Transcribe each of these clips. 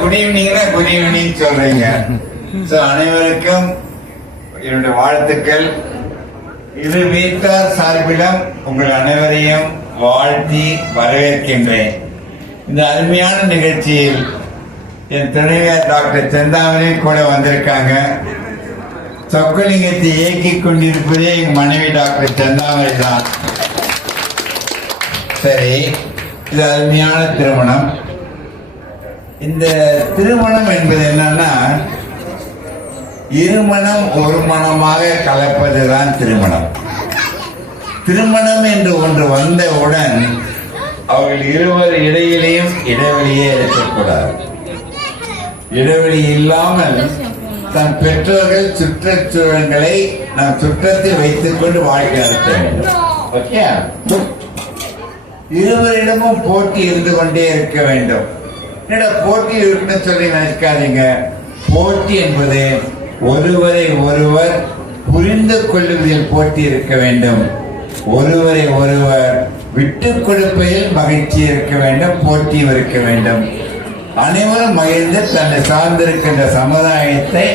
Good ஈவினிங்னா good evening சொல்றீங்க. அனைவருக்கும் என்னுடைய வாழ்த்துக்கள். இரு வீட்டார் சார்பிலும் உங்கள் அனைவரையும் வாழ்த்தி வரவேற்கின்றேன். இந்த அருமையான நிகழ்ச்சியில் என் துணைவியார் டாக்டர் செந்தாமரை கூட வந்திருக்காங்க. சொக்கலிங்கத்தை இயக்கிக் கொண்டிருப்பதே எங்க மனைவி டாக்டர் செந்தாமரை தான். சரி, இது அருமையான திருமணம். இந்த திருமணம் என்பது என்னன்னா, இருமணம் ஒரு மனமாக கலப்பதுதான் திருமணம். திருமணம் என்று ஒன்று வந்தவுடன் அவர்கள் இருவர் இடையிலேயும் இடைவெளியே இருக்கக்கூடாது. இடைவெளி இல்லாமல் தன் பெற்றோர்கள் சுற்றுச்சூழல்களை நம் சுற்றத்தில் வைத்துக் கொண்டு வாழ்க்கை நடத்த வேண்டும். ஓகே, இருவரிடமும் போட்டி இருந்து கொண்டே இருக்க வேண்டும். என்னடா போட்டி இருக்குன்னு சொல்லி நினைக்காதீங்க. போட்டி என்பது ஒருவரை ஒருவர் புரிந்து கொள்வதில் போட்டி இருக்க வேண்டும். ஒருவரை ஒருவர் விட்டுக் கொடுப்பதில் மகிழ்ச்சி இருக்க வேண்டும், போட்டியும் இருக்க வேண்டும். அனைவரும் மகிழ்ந்து தன்னை சார்ந்திருக்கின்ற சமுதாயத்தை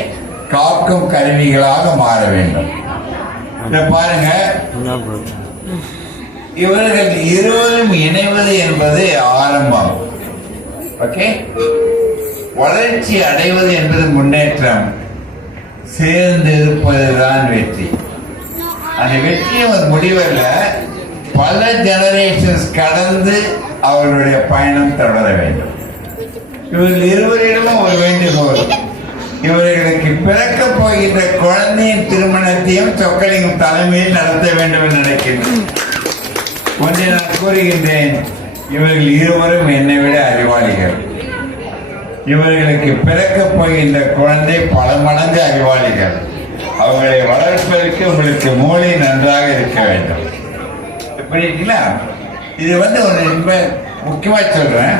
காக்கும் கருவிகளாக மாற வேண்டும். பாருங்க, இவர்கள் இருவரும் இணைவது என்பது ஆரம்பம். ஓகே, வளர்ச்சி அடைவது என்பது முன்னேற்றம். சேர்ந்து இருப்பதுதான் வெற்றி. அந்த வெற்றியும் ஒரு முடிவல்ல, பல ஜெனரேஷன்ஸ் கடந்து அவர்களுடைய பயணம் தொடர வேண்டும். இவர்கள் இருவரிடமும் ஒரு வேண்டுகோள், இவர்களுக்கு பிறக்க போகின்ற குழந்தையின் திருமணத்தையும் சொக்கலிங்கம் தலைமையில் நடத்த வேண்டும் என்று நினைக்கின்றேன். ஒன்றை நான் கூறுகின்றேன், இவர்கள் இருவரும் என்னை விட அறிவாளிகள். இவர்களுக்கு பிறக்க போகின்ற குழந்தை பல மடங்கு அறிவாளிகள். அவர்களை வளர்ப்பதற்கு உங்களுக்கு மூளை நன்றாக இருக்க வேண்டும். புரியுதுங்களா? இது ஒரு முக்கியமா சொல்றேன்.